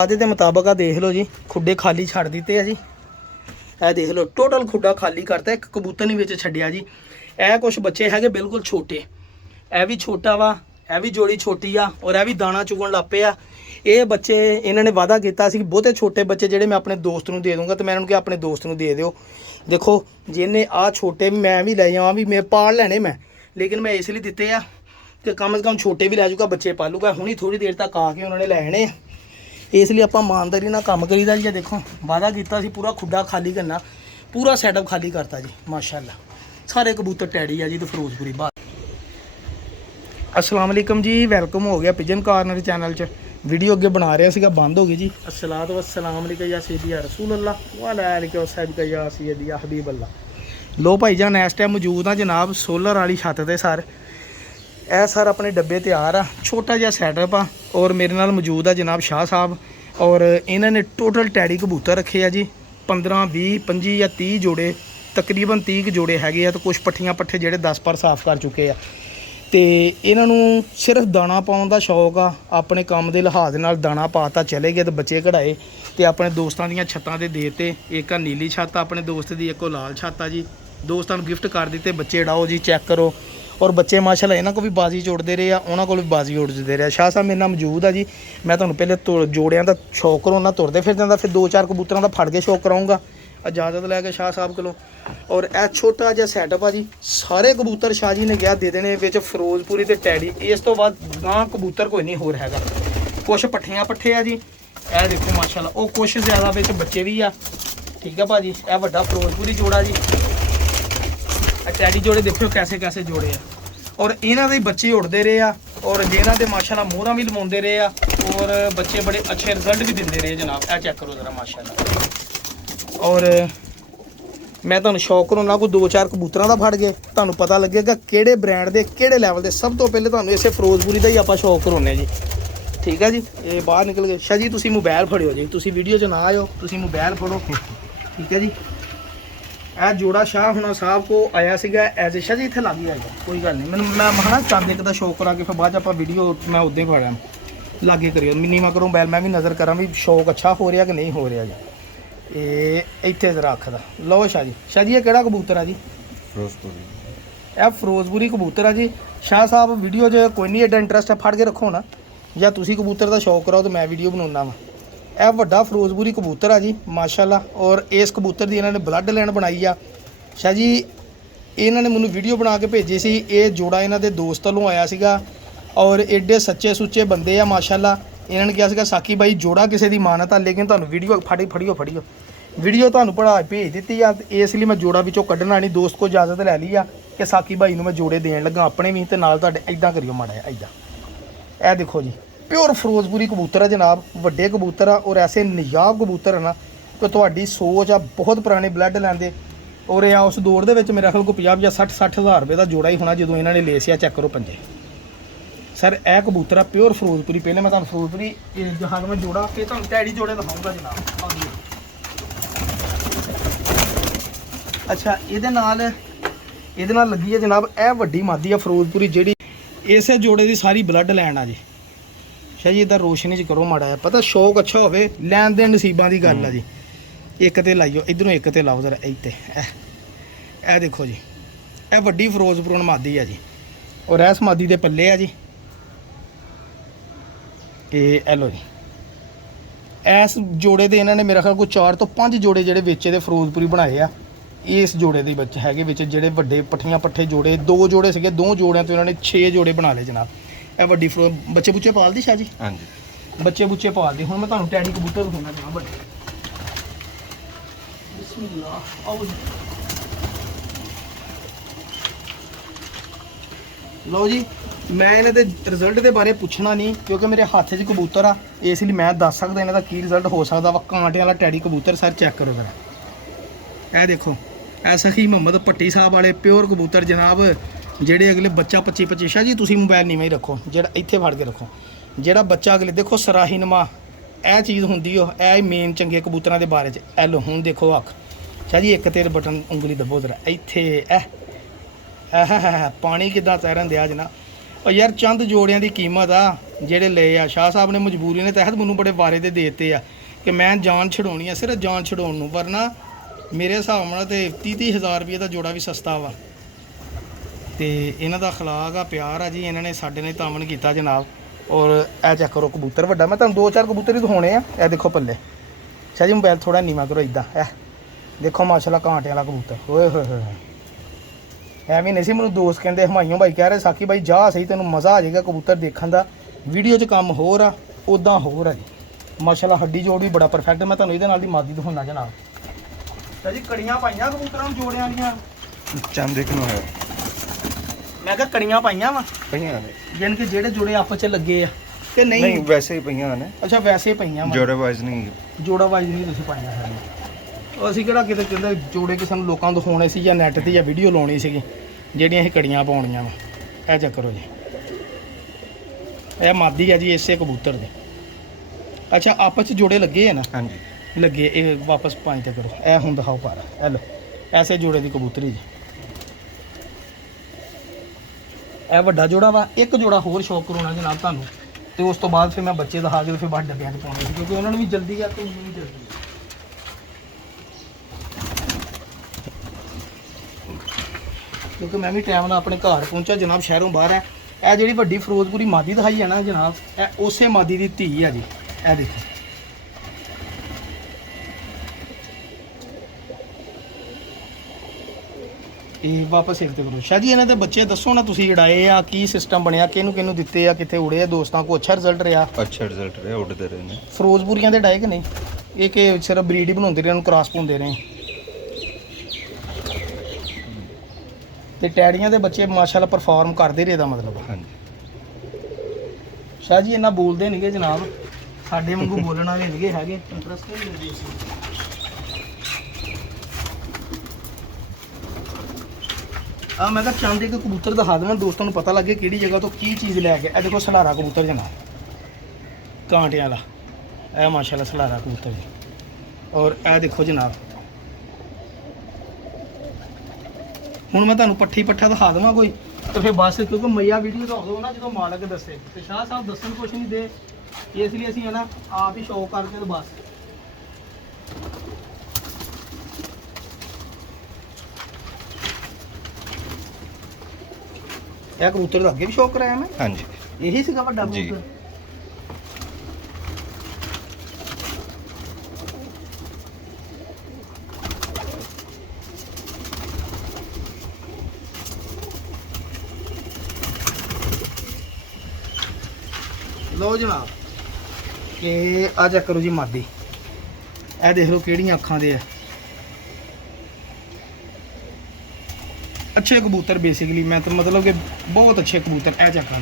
आदे के मुताबिक आ देख लो जी, खुडे खाली छड़ दिते है जी। ਇਹ देख लो टोटल खुडा खाली करता, एक कबूतर नहीं विच छड्डिया जी। ਇਹ कुछ बच्चे है बिल्कुल छोटे, ਇਹ भी छोटा वा, ਇਹ भी जोड़ी छोटी आ और ਇਹ भी दाना चुगन लग पे आ। ਇਹ ਬੱਚੇ ਇਹਨਾਂ ਨੇ ਵਾਅਦਾ ਕੀਤਾ ਸੀ ਕਿ ਬਹੁਤੇ ਛੋਟੇ ਬੱਚੇ ਜਿਹੜੇ ਮੈਂ ਆਪਣੇ ਦੋਸਤ ਨੂੰ ਦੇ ਦੂੰਗਾ, ਤੇ ਮੈਂ ਉਹਨਾਂ ਨੂੰ ਕਿਹਾ ਆਪਣੇ ਦੋਸਤ ਨੂੰ ਦੇ ਦਿਓ। ਦੇਖੋ ਜਿਹਨੇ ਆ ਛੋਟੇ ਵੀ ਮੈਂ ਵੀ ਲੈ ਜਾਵਾਂ, ਵੀ ਮੈਂ ਪਾਲ ਲੈਣੇ ਮੈਂ, ਲੇਕਿਨ ਮੈਂ ਇਸ ਲਈ ਦਿੱਤੇ ਆ ਕਿ ਕਮ ਸੇ ਕਮ ਛੋਟੇ ਵੀ ਲੈ ਜਾਊਗਾ, ਬੱਚੇ ਪਾਲੂਗਾ। ਹੁਣੀ ਥੋੜੀ ਦੇਰ ਤੱਕ ਆ ਕੇ ਉਹਨਾਂ ਨੇ ਲੈਣੇ, ਇਸ ਲਈ ਆਪਾਂ ਇਮਾਨਦਾਰੀ ਨਾਲ ਕੰਮ ਕਰੀਦਾ ਜੀ। ਦੇਖੋ ਵਾਅਦਾ ਕੀਤਾ ਸੀ पूरा खुडा खाली करना, पूरा सैटअप खाली करता जी माशाल्लाह। सारे कबूतर टैडी आ जी तो फिरोजपुरी बात। अस्सलाम वालेकुम जी, वेलकम हो गया पिजन कॉर्नर चैनल च। वीडियो अगे बना रहा सीगा, बंद हो गई जी। अस्सलातु वस्सलाम अलैका या सय्यदी या रसूल अल्लाह व अला आलिका व सहबिका या सय्यदी या हबीब अल्लाह। लो भाई जान इस टाइम मौजूद हाँ जनाब सोलर वाली छत ते सर। ਇਹ सर अपने डब्बे तैयार आ, छोटा जिहा सैटअप आ। और मेरे नाल मौजूद आ जनाब शाह साहब, और इन्होंने टोटल टैडी कबूतर रखे आ जी 15 20 25 या 30 जोड़े, तकरीबन 30 जोड़े हैगे आ। तो कुछ पट्ठियां पट्ठे ਜਿਹੜੇ 10 पर साफ कर चुके ਆ। ਤੇ ਇਹਨਾਂ ਨੂੰ ਸਿਰਫ ਦਾਣਾ ਪਾਉਣ ਦਾ ਸ਼ੌਕ ਆ, ਆਪਣੇ ਕੰਮ ਦੇ ਲਿਹਾਜ਼ ਨਾਲ ਦਾਣਾ ਪਾਤਾ ਚਲੇ ਗਏ ਤੇ ਬੱਚੇ ਕਢਾਏ ਤੇ ਆਪਣੇ ਦੋਸਤਾਂ ਦੀਆਂ ਛੱਤਾਂ ਤੇ ਦੇਤੇ। ਇੱਕ ਆ ਨੀਲੀ ਛੱਤ ਆਪਣੇ ਦੋਸਤ ਦੀ, ਇੱਕ ਉਹ ਲਾਲ ਛੱਤ ਆ ਜੀ, ਦੋਸਤਾਂ ਨੂੰ ਗਿਫਟ ਕਰ ਦਿੱਤੇ। ਬੱਚੇ ਡਾਓ ਜੀ, ਚੈੱਕ ਕਰੋ। और बच्चे माशाल्लाह इन्हों को भी बाजी जोड़ते रहे, उन्होंने को भी बाजी उड़ते रहे। शाह साहब मेरे नाल मौजूद है जी। मैं तुम्हें पहले जोड़ियां का शौक कराना, तुरते फिर जाता, फिर 2-4 कबूतरों का फड़ के शौक कराऊँगा इजाज़त लैके शाह साहब को। और यह छोटा जहा सैटअप आ जी, सारे कबूतर शाह जी ने कहा दे देने विच फिरोजपुरी ते टैडी। इस तो बाद ना कबूतर कोई नहीं होर हैगा। कुछ पट्ठियां पट्ठे आ जी, यह देखो माशाल्लाह। वो कुछ ज़्यादा विच बच्चे भी आ, ठीक है भाजी। यह वड्डा फिरोजपुरी जोड़ा जी, टैडी जोड़े देखो कैसे कैसे जोड़े आ। और इन्हों के बच्चे उड़ते रहे आ, और जिन्हों के माशाल्लाह मोहरा भी लवाते रहे आ, और बच्चे बड़े अच्छे रिजल्ट भी देते रहे जनाब। यह चेक करो ज़रा माशाल्लाह। और मैं तुहानूं शौक कराउणा, कोई 2-4 कबूतरों का फड़ गए, तुहानूं पता लगेगा किहड़े ब्रांड के किहड़े लैवल के। सब तो पहले तुहानूं इसे फिरोजपुरी का ही आपां शौक कराउने जी, ठीक है जी। ये बाहर निकल गए। शाह जी तुसीं मोबाइल फड़ियो जी, तुसीं वीडियो च ना आयो, तुसीं मोबाइल फड़ो, ठीक है जी। यह जोड़ा शाह हुणा साहब को आया सीगा एज ए। शाह जी इत्थे लग गया, कोई गल नहीं। मैं ना चंद एक दा शौक करा के फिर बाद आप वीडियो मैं उद्दां ही फड़ा लागे करियो, मिनीमा करो मोबाइल, मैं भी नज़र करा भी शौक अच्छा हो रहा कि नहीं हो रहा जी। ये इत्थे जरा अखदा लो शाह जी। शाह जी ये किहड़ा कबूतर है जी? फिरोजपुरी। यह फिरोजपुरी कबूतर है जी। शाह साहब वीडियो च कोई नहीं एडा इंटरस्ट है, फड़ के रखो ना, या तुसीं कबूतर का शौक कराओ तो मैं वीडियो बनाउणा वा। यह वड्डा फिरोजपुरी कबूतर आ जी माशाल्लाह। और इस कबूतर की इन्होंने ब्लड लाइन बनाई आ शाह जी। इन्होंने मैनू वीडियो बना के भेजी सी। ये जोड़ा इन्हों के दोस्त वालों आया सीगा, और एडे सच्चे सुच्चे बंदे आ माशाल्लाह। इन्होंने कहा सीगा साकी भाई जोड़ा किसी की मानत आ, लेकिन तुहानूं वीडियो फड़ियो वीडियो तुहानूं पढ़ा भेज दी आ। इसलिए मैं जोड़ा विचों कढ़ना नहीं, दोस्त को इजाजत लै ली आ कि साकी भाई नूं मैं जोड़े देन लगा अपने भी, ते नाल तुहाडे इदां करियो माड़ा जिहा इदां। यह देखो जी प्योर फिरोजपुरी कबूतर है जनाब, वड्डे कबूतर आ। और ऐसे नियाब कबूतर है ना कि तुहाडी सोच आ बहुत पुराने ब्लड लैंदे। और यह उस दौर दे विच मेरे ख्याल को 50 या 60 हज़ार रुपये का जोड़ा ही होना जो इन्होंने ले सिया। चेक करो पंजे सर, यह कबूतर आ प्योर फिरोजपुरी। पहले मैं तुहानूं फिरोजपुरी जहाज में जोड़ा फिर तुहानूं टैडी जोड़े दिखाऊंगा जनाब। अच्छा इहदे नाल लगी है जनाब यह वड्डी मादी आ फिरोजपुरी, जिहड़ी इस जोड़े की सारी ब्लड लैन आ जी। शाह जी इधर रोशनी च करो माड़ा है, पता शौक अच्छा होवे, लैन देन नसीबां दी गल आ जी। एक ते लाइयो, इधरों एक ते लाओ जरा इत्ते। ए देखो जी यह वड्डी फिरोजपुर मादी है जी। और इस मादी दे पल्ले आ जी ये लो जी। इस जोड़े दे इन्होंने मेरा ख्याल को 4 तो 5 जोड़े जेडे बेचे दे फिरोजपुरी बनाए आ। इस जोड़े दे बच्चे हैगे विच जेडे वड्डे पट्ठियां पट्ठे जोड़े 2 जोड़े सीगे, 2 जोड़ियां तो इन्होंने 6 जोड़े बना ले जनाब। यह वड्डी बच्चे बुच्चे पालदी शाह जी? हाँ जी बच्चे बुच्चे पालदी। हुण मैं तुहानूं टैडी कबूतर दिखाउणा जनाब बड्डे। बिस्मिल्लाह आओ जी। लो जी मैं इन्हां दे रिजल्ट के बारे पुछना नहीं, क्योंकि मेरे हाथ च कबूतर आ, इसलिए मैं दस सकदा इन्हां दा की रिजल्ट हो सकदा वा। कांटे वाला टैडी कबूतर सर चेक करो जरा। यह देखो ऐसा ही मोहम्मद भट्टी साहब वाले प्योर कबूतर जनाब, ਜਿਹੜੇ अगले बच्चा 25 शाह जी तुसीं मोबाइल नीवें ही रखो, ਜਿਹੜਾ ਇੱਥੇ ਫੜ ਕੇ ਰੱਖੋ। ਜਿਹੜਾ ਬੱਚਾ ਅਗਲੇ ਦੇਖੋ ਸਰਾਹੀਨਮਾ ਇਹ ਚੀਜ਼ ਹੁੰਦੀ ਉਹ ਇਹ ਮੇਨ ਚੰਗੇ ਕਬੂਤਰਾਂ ਦੇ ਬਾਰੇ ਚ। ਐ ਲੋ ਹੁਣ ਦੇਖੋ ਅੱਖ शाह जी, एक तेरे बटन उंगली दबो जरा इत्थे। पानी किदां तैरन दिया जना। ਉਹ ਯਾਰ ਚੰਦ ਜੋੜਿਆਂ ਦੀ ਕੀਮਤ ਆ ਜਿਹੜੇ ਲਏ ਆ। ਸ਼ਾਹ ਸਾਹਿਬ ਨੇ ਮਜਬੂਰੀ ਦੇ ਤਹਿਤ ਮੈਨੂੰ ਬੜੇ ਵਾਰੇ ਦੇ ਦਿੱਤੇ ਆ ਕਿ ਮੈਂ ਜਾਨ ਛਡਾਉਣੀ ਆ, ਸਿਰਫ ਜਾਨ ਛਡਾਉਣ ਨੂੰ, ਵਰਨਾ ਮੇਰੇ ਹਿਸਾਬ ਨਾਲ ਤੇ 30-30 ਹਜ਼ਾਰ ਰੁਪਏ ਦਾ ਜੋੜਾ ਵੀ ਸਸਤਾ ਵਾ। ਤੇ ਇਹਨਾਂ ਦਾ ਅਖਲਾਕ ਆ, ਪਿਆਰ ਆ ਜੀ, ਇਹਨਾਂ ਨੇ ਸਾਡੇ ਨਾਲ ਤਾਮਨ ਕੀਤਾ ਜਨਾਬ। ਔਰ ਇਹ ਚੈੱਕ ਕਰੋ ਕਬੂਤਰ ਵੱਡਾ, ਮੈਂ ਤੁਹਾਨੂੰ 2-4 ਕਬੂਤਰ ਹੀ ਦਿਖਾਉਣੇ ਆ। ਇਹ ਦੇਖੋ ਪੱਲੇ, ਸ਼ਾਹ ਜੀ ਮੋਬਾਈਲ ਥੋੜਾ ਨੀਵਾਂ ਕਰੋ ਇਦਾਂ। ਇਹ ਦੇਖੋ ਮਾਸ਼ਾਅੱਲਾ ਕਾਂਟੇ ਵਾਲਾ ਕਬੂਤਰ, ਓਏ ਹੋਏ ਹੋਏ। ਐਵੇਂ ਨਹੀਂ ਸੀ ਮੈਨੂੰ ਦੋਸਤ ਕਹਿੰਦੇ, ਹਮਾਇਓ ਭਾਈ ਕਹਿ ਰਹੇ ਸਾਕੀ ਭਾਈ ਜਾ ਸਹੀ, ਤੈਨੂੰ ਮਜ਼ਾ ਆ ਜਾਏਗਾ ਕਬੂਤਰ ਦੇਖਣ ਦਾ। ਵੀਡੀਓ 'ਚ ਕੰਮ ਹੋਰ ਆ, ਉੱਦਾਂ ਹੋਰ ਆ ਜੀ। ਮਾਸ਼ਾਅੱਲਾ ਹੱਡੀ ਜੋੜ ਵੀ ਬੜਾ ਪਰਫੈਕਟ। ਮੈਂ ਤੁਹਾਨੂੰ ਇਹਦੇ ਨਾਲ ਦੀ ਮਾਦੀ ਦਿਖਾਉਣਾ ਜਨਾਬ। ਸ਼ਾਹ ਜੀ ਕੜੀਆਂ ਪਾਈਆਂ ਕਬੂਤਰਾਂ ਨੂੰ ਜੋੜਿਆਂ ਦੀਆਂ, ਚੰਦ ਦੇਖਣੋ ਹੈ। ਮੈਂ ਕਿਹਾ ਕੜੀਆਂ ਪਾਈਆਂ ਵਾ, ਪਈਆਂ ਨੇ ਯਾਨੀ ਕਿ ਜਿਹੜੇ ਜੋੜੇ ਆਪਸ 'ਚ ਲੱਗੇ ਆ ਕਿ ਨਹੀਂ, ਨਹੀਂ? ਵੈਸੇ ਹੀ ਪਈਆਂ ਨੇ। ਅੱਛਾ ਵੈਸੇ ਹੀ ਪਈਆਂ ਵਾ, ਜੋੜਾ ਵਾਈਜ਼ ਨਹੀਂ। ਜੋੜਾ ਵਾਈਜ਼ ਨਹੀਂ ਤੁਸੀਂ ਪਾਈਆਂ ਸਾਰੀਆਂ। ਅਸੀਂ ਕਿਹੜਾ ਕਿਤੇ ਕਹਿੰਦੇ ਜੋੜੇ ਕਿਸੇ ਨੂੰ ਲੋਕਾਂ ਨੂੰ ਦਿਖਾਉਣੇ ਸੀ ਜਾਂ ਨੈੱਟ ਤੇ ਜਾਂ ਵੀਡੀਓ ਲਾਉਣੀ ਸੀਗੀ ਜਿਹੜੀਆਂ ਇਹ ਕੜੀਆਂ ਪਾਉਣੀਆਂ ਵਾ। ਇਹ ਚੈੱਕ ਕਰੋ ਜੀ, ਇਹ ਮਾਦੀ ਆ ਜੀ ਇਸੇ ਕਬੂਤਰ ਦੇ। ਅੱਛਾ ਆਪਸ 'ਚ ਜੋੜੇ ਲੱਗੇ ਆ ਨਾ? ਹਾਂਜੀ ਲੱਗੇ। ਇਹ ਵਾਪਸ ਪੰਜ ਤੇ ਕਰੋ, ਇਹ ਹੁਣ ਦਿਖਾਓ ਪਰ। ਇਹ ਲਓ ਐਸੇ ਜੋੜੇ ਦੀ ਕਬੂਤਰੀ ਜੀ। ਇਹ ਵੱਡਾ ਜੋੜਾ ਵਾ। ਇੱਕ ਜੋੜਾ ਹੋਰ ਸ਼ੌਕ ਕਰਾਉਣਾ ਜਨਾਬ ਤੁਹਾਨੂੰ, ਤੇ ਉਸ ਤੋਂ ਬਾਅਦ ਫਿਰ ਮੈਂ ਬੱਚੇ ਦਿਖਾ ਕੇ ਫਿਰ ਬਾਹਰ ਡੱਬਿਆਂ 'ਚ ਪਾਉਣੇ ਸੀ, ਕਿਉਂਕਿ ਉਹਨਾਂ ਨੂੰ ਵੀ ਜਲਦੀ ਆ ਤੇ ਮੈਨੂੰ ਵੀ ਜਲਦੀ ਆ। ਕਿਉਂਕਿ ਮੈਂ ਵੀ ਟਾਈਮ ਨਾਲ ਆਪਣੇ ਘਰ ਪਹੁੰਚਾ ਜਨਾਬ, ਸ਼ਹਿਰੋਂ ਬਾਹਰ ਹੈ। ਇਹ ਜਿਹੜੀ ਵੱਡੀ ਫਿਰੋਜ਼ਪੁਰੀ ਮਾਦੀ ਦਿਖਾਈ ਹੈ ਨਾ ਜਨਾਬ, ਇਹ ਉਸੇ ਮਾਦੀ ਦੀ ਧੀ ਆ ਜੀ। ਇਹ ਦੇਖੋ, ਇਹ ਵਾਪਸ ਇੱਕ ਤੇ ਕਰੋ। ਸ਼ਾਹ ਜੀ ਇਹਨਾਂ ਦੇ ਬੱਚੇ ਦੱਸੋ ਨਾ, ਤੁਸੀਂ ਉਡਾਏ ਆ, ਕੀ ਸਿਸਟਮ ਬਣਿਆ, ਕਿਹਨੂੰ ਕਿਹਨੂੰ ਦਿੱਤੇ ਆ, ਕਿੱਥੇ ਉੜੇ ਆ, ਦੋਸਤਾਂ ਕੋ ਅੱਛਾ ਰਿਜ਼ਲਟ ਰਿਹਾ? ਅੱਛਾ ਰਿਜ਼ਲਟ ਰਿਹਾ, ਉੱਡਦੇ ਰਹੇ ਨੇ। ਫਿਰੋਜ਼ਪੁਰੀਆਂ ਦੇ ਡਾਏ ਕਿ ਨਹੀਂ? ਇਹ ਕਿ ਸਿਰਫ ਬਰੀਡ ਹੀ ਬਣਾਉਂਦੇ ਰਹੇ, ਉਹਨੂੰ ਕ੍ਰਾਸ ਪਾਉਂਦੇ ਰਹੇ? ਤੇ ਟੈਡੀਆਂ ਦੇ ਬੱਚੇ ਮਾਸ਼ਾਅੱਲਾ ਪਰਫਾਰਮ ਕਰਦੇ ਰਹੇ ਦਾ ਮਤਲਬ। ਹਾਂਜੀ ਸ਼ਾਹ ਜੀ ਇਹਨਾਂ ਬੋਲਦੇ ਨਹੀਂਗੇ ਜਨਾਬ, ਸਾਡੇ ਵਾਂਗੂ ਬੋਲਣ ਵਾਲੇ ਨਹੀਂਗੇ ਹੈਗੇ, ਇੰਟਰਸਟ ਨਹੀਂ ਲੈਂਦੇ ਅਸੀਂ। ਆ ਮੈਂ ਕਿਹਾ ਚੰਦ ਇੱਕ ਕਬੂਤਰ ਦਿਖਾ ਦੇਵਾਂ ਦੋਸਤਾਂ ਨੂੰ ਪਤਾ ਲੱਗੇ ਕਿਹੜੀ ਜਗ੍ਹਾ ਤੋਂ ਕੀ ਚੀਜ਼ ਲੈ ਕੇ। ਇਹ ਦੇਖੋ ਸਲਾਰਾ ਕਬੂਤਰ ਜਨਾਬ, ਕਾਂਟਿਆਂ ਵਾਲਾ। ਇਹ ਮਾਸ਼ਾਅੱਲਾ ਸਲਾਰਾ ਕਬੂਤਰ ਜੀ। ਔਰ ਇਹ ਦੇਖੋ ਜਨਾਬ, ਹੁਣ ਮੈਂ ਤੁਹਾਨੂੰ ਪੱਠੀ ਪੱਠਾ ਦਿਖਾ ਦੇਵਾਂ ਕੋਈ, ਤੇ ਫਿਰ ਬਸ, ਕਿਉਂਕਿ ਮਈਆ ਵੀਡੀਓ ਤਾਂ ਉਦੋਂ ਨਾ ਜਦੋਂ ਮਾਲਕ ਦੱਸੇ, ਤੇ ਸ਼ਾਹ ਸਾਹਿਬ ਦੱਸਣ ਕੁਛ ਨਹੀਂ ਦੇ, ਇਸ ਲਈ ਅਸੀਂ ਹੈ ਨਾ ਆਪ ਹੀ ਸ਼ੌਕ ਕਰਕੇ ਤੇ ਬਸ। ਇਹ ਕਬੂਤਰ ਦਾ ਅੱਗੇ ਵੀ ਸ਼ੌਕ ਕਰਾਇਆ ਮੈਂ। ਹਾਂਜੀ ਇਹੀ ਸੀਗਾ ਵੱਡਾ ਜੀ। ਕਬੂਤਰ। ਲਓ ਜਨਾਬ, ਕਿ ਆ ਚੈੱਕ ਕਰੋ ਜੀ ਮਾਦੀ। ਇਹ ਦੇਖ ਲਓ ਕਿਹੜੀਆਂ ਅੱਖਾਂ ਦੇ ਆ। ਅੱਛੇ ਕਬੂਤਰ ਬੇਸਿਕਲੀ, ਮੈਂ ਤਾਂ ਮਤਲਬ ਕਿ ਬਹੁਤ ਅੱਛੇ ਕਬੂਤਰ। ਇਹ ਚੱਕਾਂ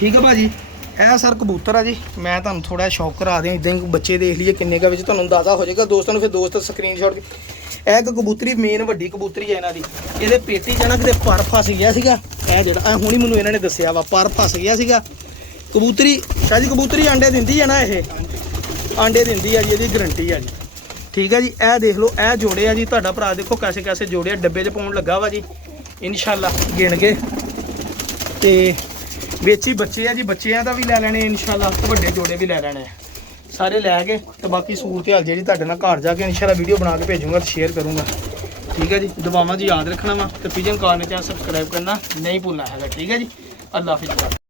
ਠੀਕ ਹੈ ਭਾਜੀ। ਇਹ ਸਰ ਕਬੂਤਰ ਆ ਜੀ। ਮੈਂ ਤੁਹਾਨੂੰ ਥੋੜਾ ਸ਼ੌਕ ਕਰਾ ਦਿਆਂ, ਇਦਾਂ ਹੀ ਬੱਚੇ ਦੇਖ ਲਈਏ ਕਿੰਨੇ ਕੁ ਵਿੱਚ, ਤੁਹਾਨੂੰ ਅੰਦਾਜ਼ਾ ਹੋ ਜਾਏਗਾ। ਦੋਸਤਾਂ ਨੂੰ ਫਿਰ ਦੋਸਤ ਸਕਰੀਨਸ਼ਾਟ। ਇਹ ਇੱਕ ਕਬੂਤਰੀ ਮੇਨ ਵੱਡੀ ਕਬੂਤਰੀ ਹੈ ਇਹਨਾਂ ਦੀ। ਇਹਦੇ ਪੇਟੀ 'ਚ ਨਾ ਕਿਤੇ ਪਰ ਫਸ ਗਿਆ ਸੀਗਾ। ਇਹ ਜਿਹੜਾ ਇਹ ਹੁਣੀ ਮੈਨੂੰ ਇਹਨਾਂ ਨੇ ਦੱਸਿਆ ਵਾ, ਪਰ ਫਸ ਗਿਆ ਸੀਗਾ। ਕਬੂਤਰੀ ਸ਼ਾਹ ਜੀ, ਕਬੂਤਰੀ ਆਂਡੇ ਦਿੰਦੀ ਹੈ ਨਾ, ਇਹ ਆਂਡੇ ਦਿੰਦੀ ਆ ਜੀ, ਇਹਦੀ ਗਰੰਟੀ ਆ ਜੀ। ਠੀਕ ਹੈ ਜੀ। ਇਹ ਦੇਖ ਲਓ, ਇਹ ਜੋੜੇ ਆ ਜੀ। ਤੁਹਾਡਾ ਭਰਾ ਦੇਖੋ ਕੈਸੇ ਕੈਸੇ ਜੋੜੇ ਆ, ਡੱਬੇ 'ਚ ਪਾਉਣ ਲੱਗਾ ਵਾ ਜੀ ਇਨਸ਼ਾਅੱਲਾ। ਗਿਣ ਕੇ ਤੇ ਵਿੱਚ ਹੀ ਬੱਚੇ ਆ ਜੀ, ਬੱਚਿਆਂ ਦਾ ਵੀ ਲੈ ਲੈਣੇ ਇਨਸ਼ਾਅੱਲਾ, ਤੇ ਵੱਡੇ ਜੋੜੇ ਵੀ ਲੈ ਲੈਣੇ ਆ ਸਾਰੇ ਲੈ ਕੇ। ਤੇ ਬਾਕੀ ਸੂਰਤ ਹਾਲ ਜਿਹੜੀ ਤੁਹਾਡੇ ਨਾਲ ਘਰ ਜਾ ਕੇ ਇਨਸ਼ਾਅੱਲਾ ਵੀਡੀਓ ਬਣਾ ਕੇ ਭੇਜੂੰਗਾ ਤੇ ਸ਼ੇਅਰ ਕਰੂੰਗਾ। ਠੀਕ ਹੈ ਜੀ। ਦੁਆਵਾਂ ਜੀ ਯਾਦ ਰੱਖਣਾ ਵਾ, ਤੇ ਪਿਜਨ ਕਾਰਨਰ ਚੈਨਲ ਸਬਸਕ੍ਰਾਈਬ ਕਰਨਾ ਨਹੀਂ ਭੁੱਲਣਾ ਹੈਗਾ। ਠੀਕ ਹੈ ਜੀ। ਅੱਲਾ ਹਾਫਿਜ਼।